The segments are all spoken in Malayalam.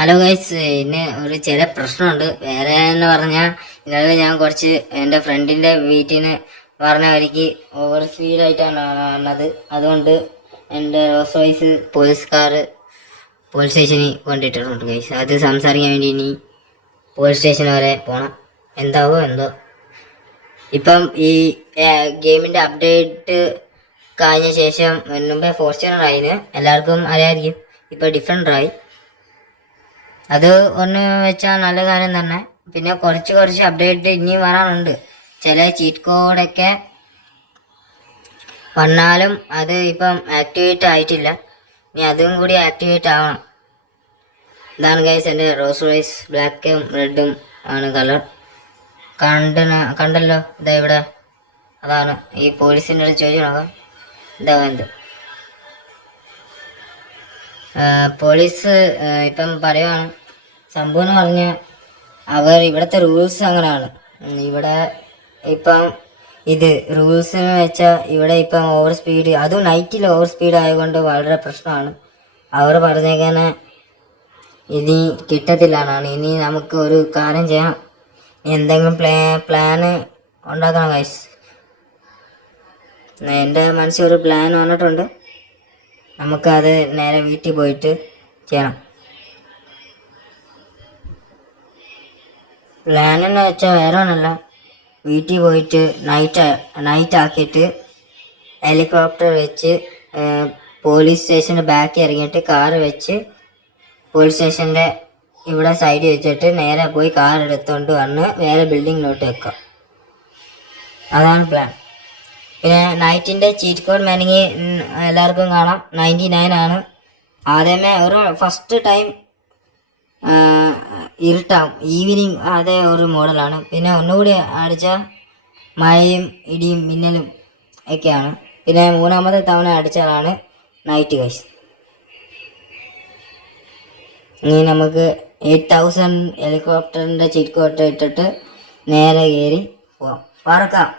ഹലോ ഗൈസ്, ഇന്ന് ഒരു ചെറിയ പ്രശ്നമുണ്ട്. വേറെ എന്ന് പറഞ്ഞാൽ ഇന്നലെ ഞാൻ കുറച്ച് എൻ്റെ ഫ്രണ്ടിൻ്റെ വീട്ടിൽ നിന്ന് പറഞ്ഞ വഴിക്ക് ഓവർ സ്പീഡായിട്ടാണ് വന്നത്. അതുകൊണ്ട് എൻ്റെ റോസ് റോയ്സ് പോലീസ് സ്റ്റേഷനിൽ കൊണ്ടിട്ടിട്ടുണ്ട് ഗൈസ്. അത് സംസാരിക്കാൻ വേണ്ടി ഇനി പോലീസ് സ്റ്റേഷൻ വരെ പോകണം. എന്താവോ എന്തോ. ഇപ്പം ഈ ഗെയിമിൻ്റെ അപ്ഡേറ്റ് കഴിഞ്ഞ ശേഷം മുമ്പേ ഫോർച്യൂണറായിന് എല്ലാവർക്കും അറിയാമായിരിക്കും. ഇപ്പോൾ ഡിഫറൻ്റായി. അത് ഒന്ന് വെച്ചാൽ നല്ല കാര്യം തന്നെ. പിന്നെ കുറച്ച് അപ്ഡേറ്റ് ഇനിയും വരാനുണ്ട്. ചില ചീറ്റ് കോഡൊക്കെ വന്നാലും അത് ഇപ്പം ആക്ടിവേറ്റ് ആയിട്ടില്ല. ഇനി അതും കൂടി ആക്ടിവേറ്റ് ആവണം. ഇതാണ് ഗൈസ് എൻ്റെ റോസ് റോയ്സ്. ബ്ലാക്കും റെഡും ആണ് കളർ. കണ്ടല്ലോ ഇതാ ഇവിടെ. അതാണ് ഈ പോലീസിൻ്റെ അടുത്ത് ചോദിച്ചു നോക്കാം. ഇതാ എന്ത് പോലീസ് ഇപ്പം പറയുവാണ്. സംഭവം എന്ന് പറഞ്ഞാൽ ഇവിടുത്തെ റൂൾസ് അങ്ങനെയാണ്. ഇവിടെ ഇപ്പം ഇത് റൂൾസ് എന്ന് വെച്ചാൽ ഇവിടെ ഇപ്പം ഓവർ സ്പീഡ്, അതും നൈറ്റിൽ ഓവർ സ്പീഡ് ആയതുകൊണ്ട് വളരെ പ്രശ്നമാണ്. അവർ പറഞ്ഞേക്കാനെ ഇനി കിട്ടത്തില്ലാന്നാണ്. ഇനി നമുക്ക് ഒരു കാര്യം ചെയ്യണം. എന്തെങ്കിലും പ്ലാന് ഉണ്ടാക്കണം ഗൈസ്. എൻ്റെ മനസ്സിൽ ഒരു പ്ലാൻ വന്നിട്ടുണ്ട്. നമുക്കത് നേരെ വീട്ടിൽ പോയിട്ട് ചെയ്യണം. പ്ലാൻ എന്ന് വെച്ചാൽ വേറെ ഒന്നല്ല. വീട്ടിൽ പോയിട്ട് നൈറ്റ് ആക്കിയിട്ട് ഹെലികോപ്റ്റർ വെച്ച് പോലീസ് സ്റ്റേഷൻ്റെ ബാക്കിൽ ഇറങ്ങിയിട്ട് കാറ് വെച്ച് പോലീസ് സ്റ്റേഷൻ്റെ ഇവിടെ സൈഡിൽ വെച്ചിട്ട് നേരെ പോയി കാർ എടുത്തുകൊണ്ട് വന്ന് വേറെ ബിൽഡിങ്ങിലോട്ട് വെക്കാം. അതാണ് പ്ലാൻ. പിന്നെ നൈറ്റിൻ്റെ ചീറ്റ് കോഡ് വേണമെങ്കിൽ എല്ലാവർക്കും കാണാം. 99 ആണ്. ആദ്യമേ ഒരു ഫസ്റ്റ് ടൈം ഇരുട്ടാവും, ഈവനിങ്. അതേ ഒരു മോഡലാണ്. പിന്നെ ഒന്നുകൂടി അടിച്ചാൽ മഴയും ഇടിയും മിന്നലും ഒക്കെയാണ്. പിന്നെ മൂന്നാമത്തെ തവണ അടിച്ചാലാണ് നൈറ്റ് ഗൈസ്. ഇനി നമുക്ക് 8000 ഹെലികോപ്റ്ററിൻ്റെ ചീറ്റ് കോഡ് ഇട്ടിട്ട് നേരെ കയറി പോവാം. പറക്കാം.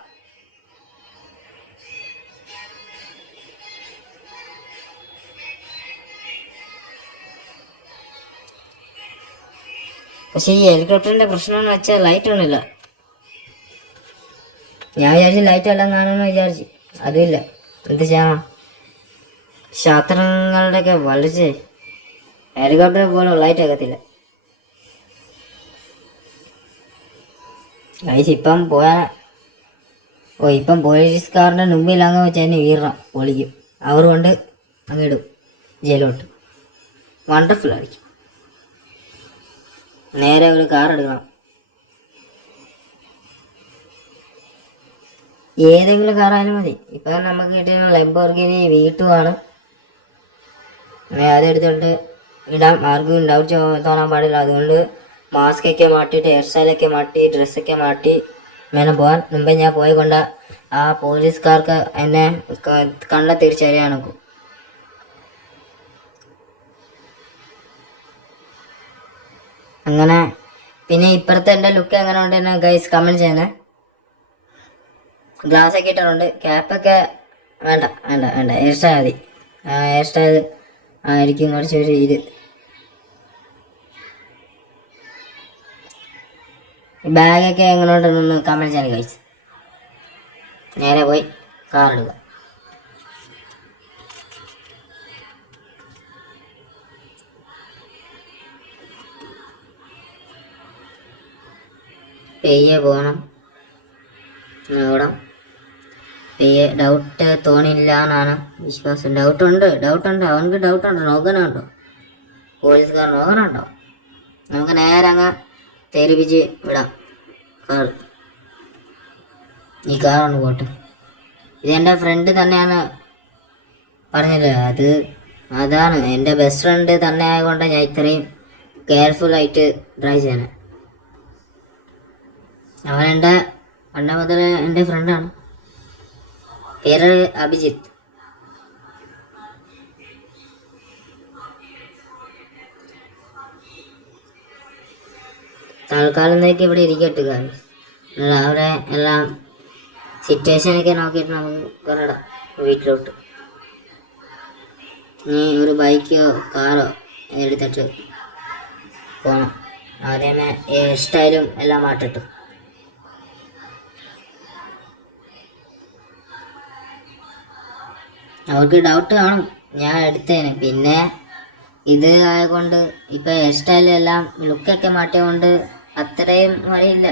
പക്ഷെ ഈ ഹെലികോപ്റ്ററിന്റെ പ്രശ്നം എന്ന് വെച്ചാൽ ലൈറ്റ് ഒന്നുമില്ല. ഞാൻ വിചാരിച്ചു ലൈറ്റ് എല്ലാം കാണുമെന്ന് വിചാരിച്ചു. അതുമില്ല. എന്ത് ചെയ്യണം? ശാസ്ത്രങ്ങളുടെയൊക്കെ വലിച്ച് ഹെലികോപ്റ്റർ പോലും ലൈറ്റ് ആക്കത്തില്ല ഗൈസ്. ഇപ്പം പോലീസുകാരൻ്റെ മുമ്പിൽ അങ്ങ് വെച്ച് തന്നെ വീറണം, പൊളിക്കും. അവർ കൊണ്ട് അങ്ങിടും ജയിലോട്ട്. വണ്ടർഫുൾ ആയിരിക്കും. നേരെ ഒരു കാർ എടുക്കണം. ഏതെങ്കിലും കാറായാലും മതി. ഇപ്പം നമുക്ക് കിട്ടിയ ലംബോർഗിനി V2 ആണ്. അതെടുത്തിട്ട് ഇടാം. ആർക്കും ഡൗട്ട് തോന്നാൻ പാടില്ല. അതുകൊണ്ട് മാസ്കൊക്കെ മാറ്റിയിട്ട് ഹെയർ സ്റ്റൈലൊക്കെ മാറ്റി ഡ്രസ്സൊക്കെ മാറ്റി വേണം പോകാൻ. മുമ്പേ ഞാൻ പോയി കൊണ്ട ആ പോലീസുകാർക്ക് എന്നെ കണ്ട തിരിച്ചറിയാൻ നോക്കും. അങ്ങനെ പിന്നെ ഇപ്പുറത്തെ എൻ്റെ ലുക്ക് എങ്ങനെ ഉണ്ടെന്ന് ഗൈസ് കമൻറ്റ് ചെയ്യണേ. ഗ്ലാസ് ഒക്കെ ഇട്ടിട്ടുണ്ട്. ക്യാപ്പൊക്കെ വേണ്ട. ഹെയർ സ്റ്റൈൽ മതി. ഹെയർ സ്റ്റൈൽ ആയിരിക്കും കുറച്ചൊരു ഇത്. ബാഗൊക്കെ എങ്ങനെ ഉണ്ടെന്നൊന്ന് കമൻറ്റ് ചെയ്യണം ഗൈസ്. നേരെ പോയി കാർ എടുക്കുക. പെയ്യെ പോകണം. ഓടാം. പെയ്യെ. ഡൗട്ട് തോന്നില്ല എന്നാണ് വിശ്വാസം. ഡൗട്ടുണ്ട്. അവനക്ക് ഡൗട്ടുണ്ട്. നോക്കാനുണ്ടോ? പോലീസുകാർ നോക്കാനുണ്ടോ? നമുക്ക് നേരെ അങ്ങ് തെരുവിച്ച് വിടാം കാർ. ഈ കാറൊന്ന് പോട്ടെ. ഇതെൻ്റെ ഫ്രണ്ട് തന്നെയാണ് പറഞ്ഞില്ലേ. അതാണ് എൻ്റെ ബെസ്റ്റ് ഫ്രണ്ട് തന്നെ ആയതുകൊണ്ട് ഞാൻ ഇത്രയും കെയർഫുള്ളായിട്ട് ഡ്രൈവ് ചെയ്യണേ. അവൻ പണ്ട് മുതൽ എൻ്റെ ഫ്രണ്ടാണ്. പേര് അഭിജിത്ത്. തൽക്കാലത്തേക്ക് ഇവിടെ ഇരിക്കട്ടെ കാര്യം. അവിടെ എല്ലാം സിറ്റുവേഷനൊക്കെ നോക്കിയിട്ട് നമുക്ക് കൊറടാം വീട്ടിലോട്ട്. നീ ഒരു ബൈക്കോ കാറോ എടുത്തിട്ട് പോകണം. ആദ്യമേ ഹെയർ സ്റ്റൈലും എല്ലാം മാറ്റിട്ടു. അവർക്ക് ഡൗട്ട് കാണും ഞാൻ എടുത്തതിന്. പിന്നെ ഇത് ആയതുകൊണ്ട് ഇപ്പം ഹെയർ സ്റ്റൈലും എല്ലാം ലുക്കൊക്കെ മാറ്റിയതുകൊണ്ട് അത്രയും അറിയില്ല.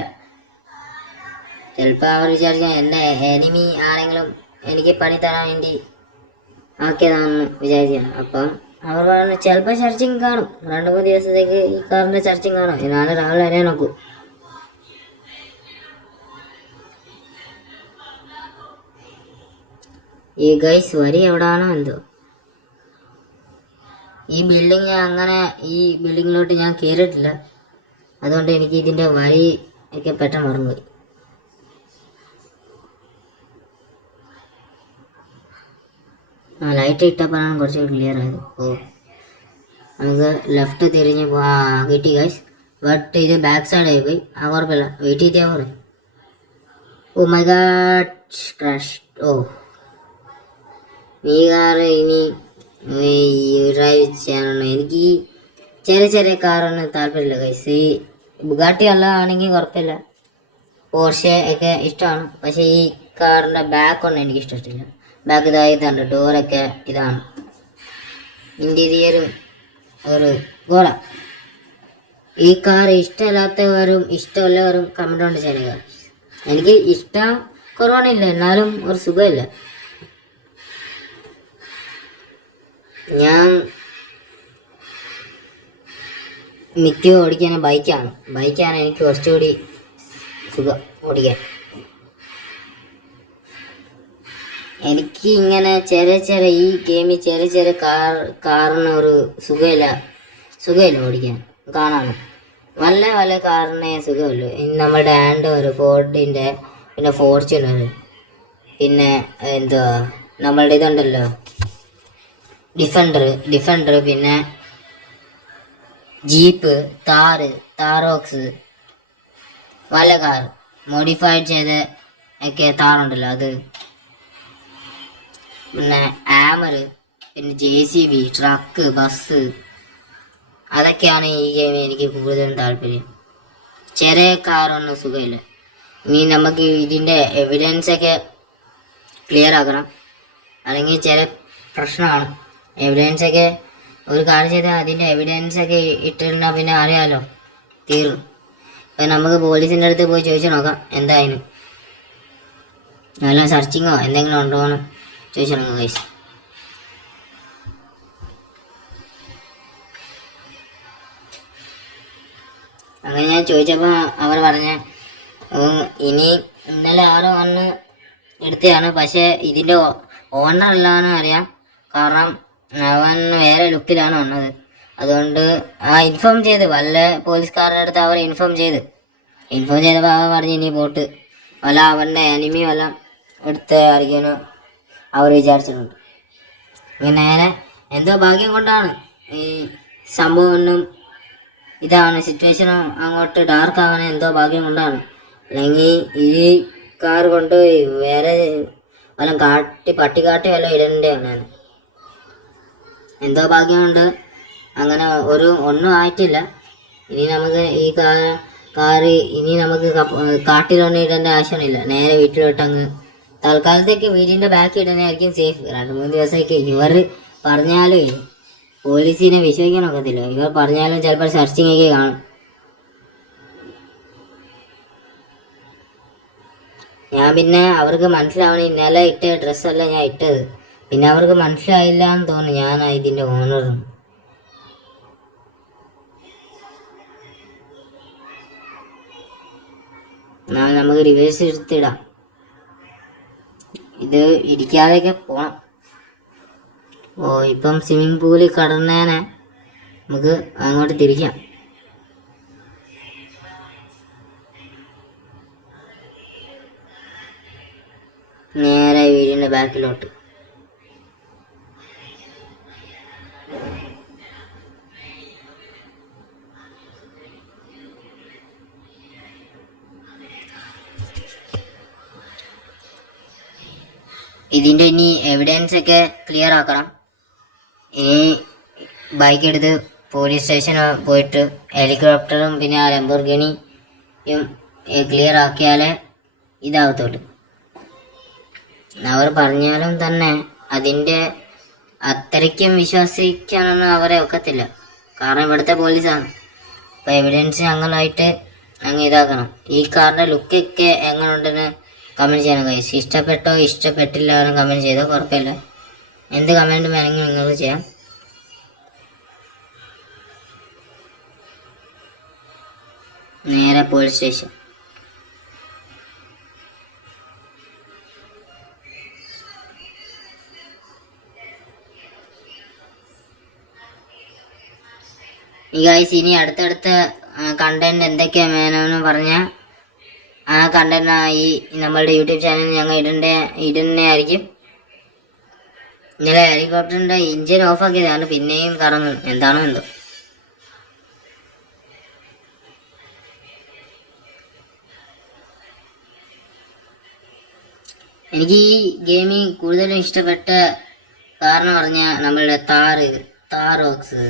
ചിലപ്പോൾ അവർ വിചാരിച്ച എൻ്റെ എനിമി ആരെങ്കിലും എനിക്ക് പണി തരാൻ വേണ്ടി ആക്കിയതാണെന്ന് വിചാരിക്കണം. അപ്പം അവർ പറഞ്ഞു ചിലപ്പോൾ സെർച്ചിങ് കാണും. 2-3 ദിവസത്തേക്ക് ഈ കാറിൻ്റെ സെർച്ചിങ് കാണും. ഞാൻ രാവിലെ അറിയാൻ നോക്കും. ഈ ഗൈസ് വരി എവിടാണോ എന്തോ. ഈ ബിൽഡിങ് അങ്ങനെ ഈ ബിൽഡിങ്ങിലോട്ട് ഞാൻ കയറിയിട്ടില്ല. അതുകൊണ്ട് എനിക്ക് ഇതിൻ്റെ വഴി ഒക്കെ പെട്ടെന്ന് മറന്നുപോയി. ലൈറ്റ് ഇട്ടപ്പോഴാണ് കുറച്ച് ക്ലിയർ ആയത്. നമുക്ക് ലെഫ്റ്റ് തിരിഞ്ഞ് കിട്ടി ഗൈസ്. ബട്ട് ഇത് ബാക്ക് സൈഡ് ആയി പോയി. കുഴപ്പമില്ല, വെയിറ്റ് ചെയ്താൽ പറയും. Oh my god, crash. ഈ കാറ് ഇനി ഡ്രൈവ് ചെയ്യാനാണ്. എനിക്ക് ചെറിയ കാറൊന്നും താല്പര്യമില്ല ഗൈസ്. ഈ ബുഗാട്ടി അല്ല ആണെങ്കിൽ കുഴപ്പമില്ല, പോർഷെ ഒക്കെ ഇഷ്ടമാണ്. പക്ഷേ ഈ കാറിൻ്റെ ബാക്കൊന്നും എനിക്ക് ഇഷ്ടപ്പെട്ടില്ല. ബാക്ക് ഇതാണ്, ഡോറൊക്കെ ഇതാണ്, ഇൻറ്റീരിയറും ഒരു ഗോള. ഈ കാർ ഇഷ്ടമില്ലാത്തവരും ഇഷ്ടമുള്ളവരും കമൻ്റ് കൊണ്ട് ചെയ്യുക. എനിക്ക് ഇഷ്ടം കുറവാണില്ല, എന്നാലും ഒരു സുഖമില്ല. ഞാൻ മിക്ക ഓടിക്കാൻ ബൈക്കാണ് എനിക്ക് കുറച്ചുകൂടി സുഖം ഓടിക്കാൻ. എനിക്ക് ഇങ്ങനെ ചെറിയ ഈ ഗെയിമിൽ ചെറിയ കാറിന് ഒരു സുഖമില്ല ഓടിക്കാൻ. കാണാനും വല്ല കാറിനെ സുഖമില്ല. നമ്മുടെ ആൻഡ് ഒരു ഫോർഡിൻ്റെ, പിന്നെ ഫോർച്യൂണർ, പിന്നെ എന്തുവാ നമ്മളുടെ ഇതുണ്ടല്ലോ ഡിഫൻഡർ, പിന്നെ ജീപ്പ്, താറോക്സ്, വല്ല കാർ മോഡിഫൈഡ് ചെയ്ത ഒക്കെ താറുണ്ടല്ലോ അത്, പിന്നെ ആമർ, പിന്നെ JCB, ട്രക്ക്, ബസ്, അതൊക്കെയാണ് ഈ ഗെയിമിൽ എനിക്ക് കൂടുതലും താല്പര്യം. ചെറിയ കാറൊന്നും സുഖമില്ല. ഇനി നമുക്ക് ഇതിൻ്റെ എവിഡൻസൊക്കെ ക്ലിയർ ആക്കണം, അല്ലെങ്കിൽ ചില പ്രശ്നമാണ്. എവിഡൻസൊക്കെ ഒരു കാര്യം ചെയ്താൽ അതിൻ്റെ എവിഡൻസൊക്കെ ഇട്ടിട്ടുണ്ടെങ്കിൽ പിന്നെ അറിയാമല്ലോ, തീർന്നു. അപ്പം നമുക്ക് പോലീസിൻ്റെ അടുത്ത് പോയി ചോദിച്ചു നോക്കാം എന്തായാലും. നല്ല സെർച്ചിങ്ങോ എന്തെങ്കിലും ഉണ്ടോ എന്ന് ചോദിച്ചു നോക്കാം ഗൈസ്. അങ്ങനെ ഞാൻ ചോദിച്ചപ്പോൾ അവർ പറഞ്ഞ ഇന്നലെ ആരോ വന്ന് എടുത്തതാണ്. പക്ഷേ ഇതിൻ്റെ ഓണർ അല്ലാന്ന് അറിയാം, കാരണം അവൻ വേറെ ലുക്കിലാണ് വന്നത്. അതുകൊണ്ട് ഇൻഫോം ചെയ്ത് വല്ല പോലീസുകാരുടെ അടുത്ത് അവർ ഇൻഫോം ചെയ്തപ്പോൾ അവർ പറഞ്ഞ് ഇനി പോട്ട് വല്ല അവൻ്റെ എനിമി വല്ല എടുത്ത് അറിയാനോ അവർ വിചാരിച്ചിട്ടുണ്ട്. ഇങ്ങനെ എന്തോ ഭാഗ്യം കൊണ്ടാണ് ഈ സംഭവം ഒന്നും ഇതാണ് സിറ്റുവേഷനും അങ്ങോട്ട് ഡാർക്ക് ആവാൻ എന്തോ ഭാഗ്യം കൊണ്ടാണ്. അല്ലെങ്കിൽ ഈ കാർ കൊണ്ട് വേറെ വല്ലതും പട്ടിക്കാട്ടി വല്ലതും ഇടേണ്ടതാണ്. എന്തോ ഭാഗ്യം കൊണ്ട് അങ്ങനെ ഒന്നും ആയിട്ടില്ല. ഇനി നമുക്ക് ഈ കാറ് ഇനി നമുക്ക് കാട്ടിലൊന്നും ഇടേണ്ട ആവശ്യമില്ല. നേരെ വീട്ടിലോട്ടങ്ങ് തൽക്കാലത്തേക്ക് വീടിൻ്റെ ബാക്കി ഇടുന്നതായിരിക്കും സേഫ്. 2-3 ദിവസമൊക്കെ ഇവർ പറഞ്ഞാലും പോലീസിനെ വിശ്വസിക്കാൻ ഒക്കത്തില്ല. ഇവർ പറഞ്ഞാലും ചിലപ്പോൾ സെർച്ചിങ് ഒക്കെ കാണും. ഞാൻ പിന്നെ അവർക്ക് മനസ്സിലാവണം ഇന്നലെ ഇട്ട ഡ്രസ്സല്ല ഞാൻ ഇട്ടത്. പിന്നെ അവർക്ക് മനസ്സിലായില്ല എന്ന് തോന്നുന്നു ഞാൻ ഇതിൻ്റെ ഓണറും. നമുക്ക് റിവേഴ്സ് എടുത്തിടാം. ഇത് ഇരിക്കാതെയൊക്കെ പോണം. ഇപ്പം സ്വിമ്മിങ് പൂളിൽ കടന്നേനെ നമുക്ക് അങ്ങോട്ട് തിരിക്കാം. നേരെ വീടിൻ്റെ ബാക്കിലോട്ട്. ഇതിൻ്റെ ഇനി എവിഡൻസ് ഒക്കെ ക്ലിയർ ആക്കണം. ഇനി ബൈക്ക് എടുത്ത് പോലീസ് സ്റ്റേഷനിൽ പോയിട്ട് ഹെലികോപ്റ്ററും പിന്നെ ആ ലംബോർഗിനിയും ക്ലിയർ ആക്കിയാലേ ഇതാവത്തുള്ളൂ. അവർ പറഞ്ഞാലും തന്നെ അതിൻ്റെ അത്രയ്ക്കും വിശ്വസിക്കാനൊന്നും അവരെ ഒക്കത്തില്ല. കാരണം ഇവിടുത്തെ പോലീസാണ്. അപ്പോൾ എവിഡൻസ് ഞങ്ങളായിട്ട് അങ്ങ് ഇതാക്കണം. ഈ കാറിൻ്റെ ലുക്കൊക്കെ എങ്ങനെയുണ്ടെന്ന് കമൻറ്റ് ചെയ്യണം ഗൈസ്. ഇഷ്ടപ്പെട്ടോ ഇഷ്ടപ്പെട്ടില്ല എന്ന് കമൻറ്റ് ചെയ്തോ കുഴപ്പമില്ല. എന്ത് കമൻറ്റ് വേണമെങ്കിൽ നിങ്ങൾ ചെയ്യാം. നേരെ പോലീസ് സ്റ്റേഷൻ. ഈ ഗൈസ് ഇനി അടുത്തടുത്ത കണ്ടന്റ് എന്തൊക്കെയാണ് വേണമെന്ന് പറഞ്ഞാൽ ആ കണ്ടന്റ് ഈ നമ്മളുടെ യൂട്യൂബ് ചാനലിൽ ഞങ്ങൾ ഇടുന്നതായിരിക്കും. ഇന്നലെ ഹെലികോപ്റ്ററിൻ്റെ ഇഞ്ചിൻ ഓഫ് ആക്കിയതാണ്, പിന്നെയും കറങ്ങും. എന്താണോ എന്തോ. എനിക്ക് ഈ ഗെയിമിൽ കൂടുതലും ഇഷ്ടപ്പെട്ട കാരണം പറഞ്ഞാൽ നമ്മളുടെ താറോക്സ്,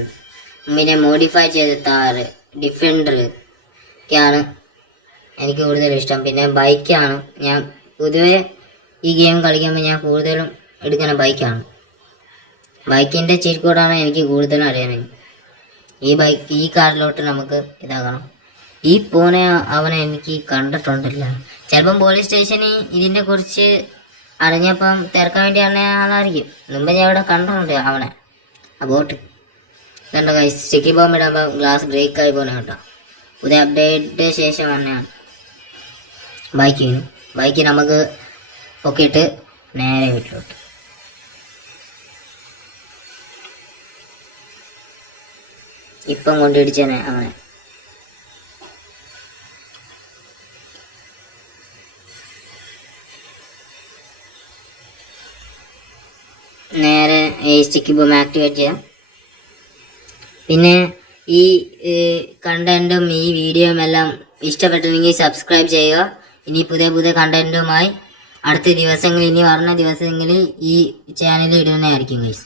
പിന്നെ മോഡിഫൈ ചെയ്ത താറ്, ഡിഫൻഡർ ഒക്കെയാണ് എനിക്ക് കൂടുതലും ഇഷ്ടം. പിന്നെ ബൈക്കാണ്. ഞാൻ പൊതുവെ ഈ ഗെയിം കളിക്കുമ്പോൾ ഞാൻ കൂടുതലും എടുക്കുന്ന ബൈക്കാണ്. ബൈക്കിൻ്റെ ചീറ്റ് കോഡാണ് എനിക്ക് കൂടുതലും അറിയാൻ. ഈ കാറിലോട്ട് നമുക്ക് ഇതാക്കണം. ഈ പോനെ അവനെ എനിക്ക് കണ്ടിട്ടുണ്ടല്ല. ചിലപ്പം പോലീസ് സ്റ്റേഷനിൽ ഇതിനെ കുറിച്ച് അറിഞ്ഞപ്പം തിരക്കാൻ വേണ്ടി ആളായിരിക്കും. മുമ്പ് ഞാൻ ഇവിടെ കണ്ടിട്ടുണ്ട് അവനെ, ആ ബോട്ട്. ഇതുണ്ട് ഗൈസ്, സ്റ്റിക്കി ബോംബ് ഇടുമ്പോൾ ഗ്ലാസ് ബ്രേക്ക് ആയി പോലെ കേട്ടോ. പുതിയ അപ്ഡേറ്റിന് ശേഷം തന്നെയാണ്. ബൈക്ക് നമുക്ക് പൊക്കിയിട്ട് നേരെ വീട്ടിലോട്ട്. ഇപ്പം കൊണ്ടിടിച്ചേനെ അവനെ. നേരെ ഈ സ്റ്റിക്കി ബോംബ് ആക്ടിവേറ്റ് ചെയ്യാം. പിന്നെ ഈ കണ്ടന്റും ഈ വീഡിയോയും എല്ലാം ഇഷ്ടപ്പെട്ടില്ലെങ്കിൽ സബ്സ്ക്രൈബ് ചെയ്യുക. ഇനി പുതിയ കണ്ടന്റുമായി അടുത്ത ദിവസങ്ങളിൽ, ഇനി വരുന്ന ദിവസങ്ങളിൽ ഈ ചാനലിൽ ഇടുന്നതായിരിക്കും ഗൈസ്.